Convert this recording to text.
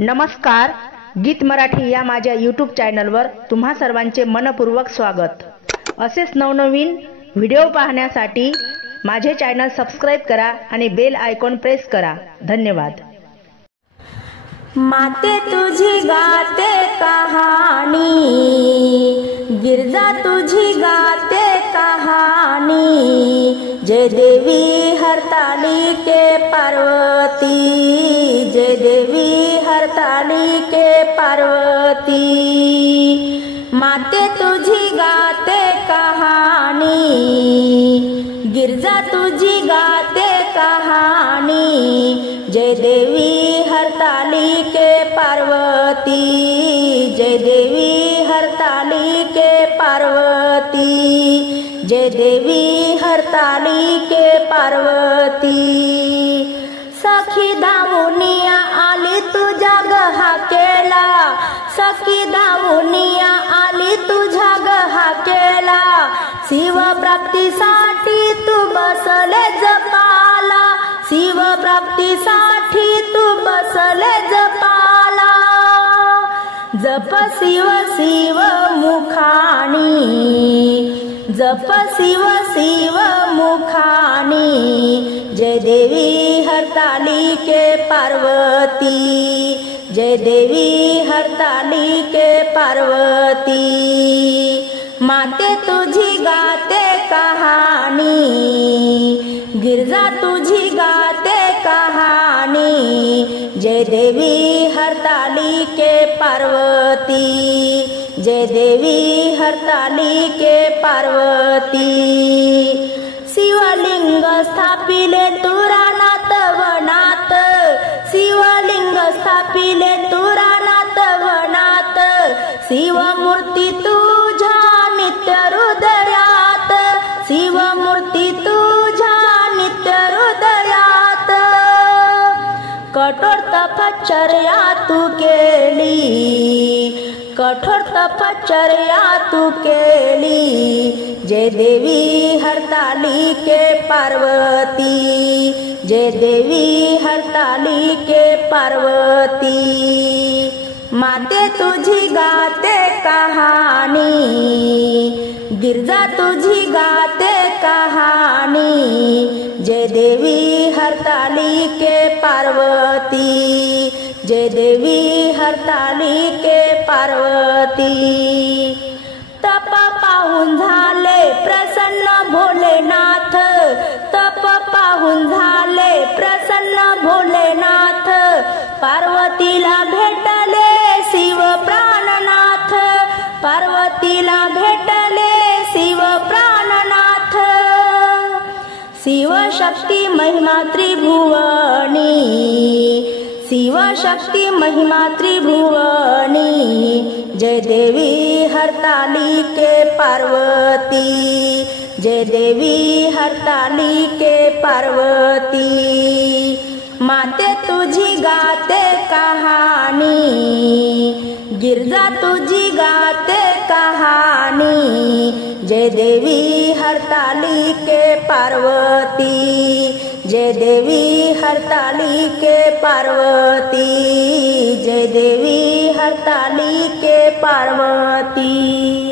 नमस्कार, गीत मराठी या माझ्या यूट्यूब चॅनलवर तुम्हा सर्वांचे मनपूर्वक स्वागत। असेच नवनवीन व्हिडिओ पाहण्यासाठी माझे चॅनल सबस्क्राइब करा आणि बेल आयकॉन प्रेस करा। धन्यवाद। माते तुझी गाते कहानी, गिरजा तुझी गाते कहानी, जय देवी हरताली के पार्वती, जय देवी हरताली के पार्वती। माते तुझी गाते कहानी, गिरजा तुझी गाते कहानी, जय देवी हरताली के पार्वती, जय देवी हरताली के पार्वती, जय देवी हरताली के पार्वती। सखी दामुनिया आली तुझ्या गहाकेला, सखी दामुनिया आली तुझ्या गहाकेला, शिव प्राप्तीसाठी तू बसले जपाला, शिव प्राप्तीसाठी तू बसले जपाला। जप शिव शिव मुखानी, जप शिव शिव मुखानी, जय देवी हरताली के पार्वती, जय देवी हरताली के पार्वती। माते तुझी गाते कहानी, गिरजा तुझी गाते कहानी, जय देवी हरताली के पार्वती, जय देवी हरताली के पार्वती। शिवलिंग स्थापिले तुरानाथ वनात, शिवलिंग स्थापिले तुरानाथ वनात, शिवमूर्ती तुझ्या नित्य हृदयात, शिवमूर्ती तुझ्या नित्य हृदयात। कठोर तपश्चर्या तू केली, कठोर तपश्चर्या तू केली, जय देवी हरताली के पार्वती, जय देवी हरताली के पार्वती। माते तुझी गाते कहानी, गिरजा तुझी गाते कहानी, जय देवी हरताली के पार्वती, जय देवी हरताली के पार्वती। तप पाहून झाले प्रसन्न भोलेनाथ, तप पाहून झाले प्रसन्न भोलेनाथ, पार्वतीला भेटले शिव प्राणनाथ, पार्वतीला भेटले शिव प्राणनाथ। शिव शक्ती महिमा त्रिभुवनी, शिव शक्ती महिमा त्रिभुवनी, जय देवी हरताली के पार्वती, जय देवी हरताली के पार्वती। माते तुझी गाते कहानी, गिरजा तुझी गाते कहानी, जय देवी हरताली के पार्वती, जय देवी हरताली के पार्वती, जय देवी हरताली के पार्वती।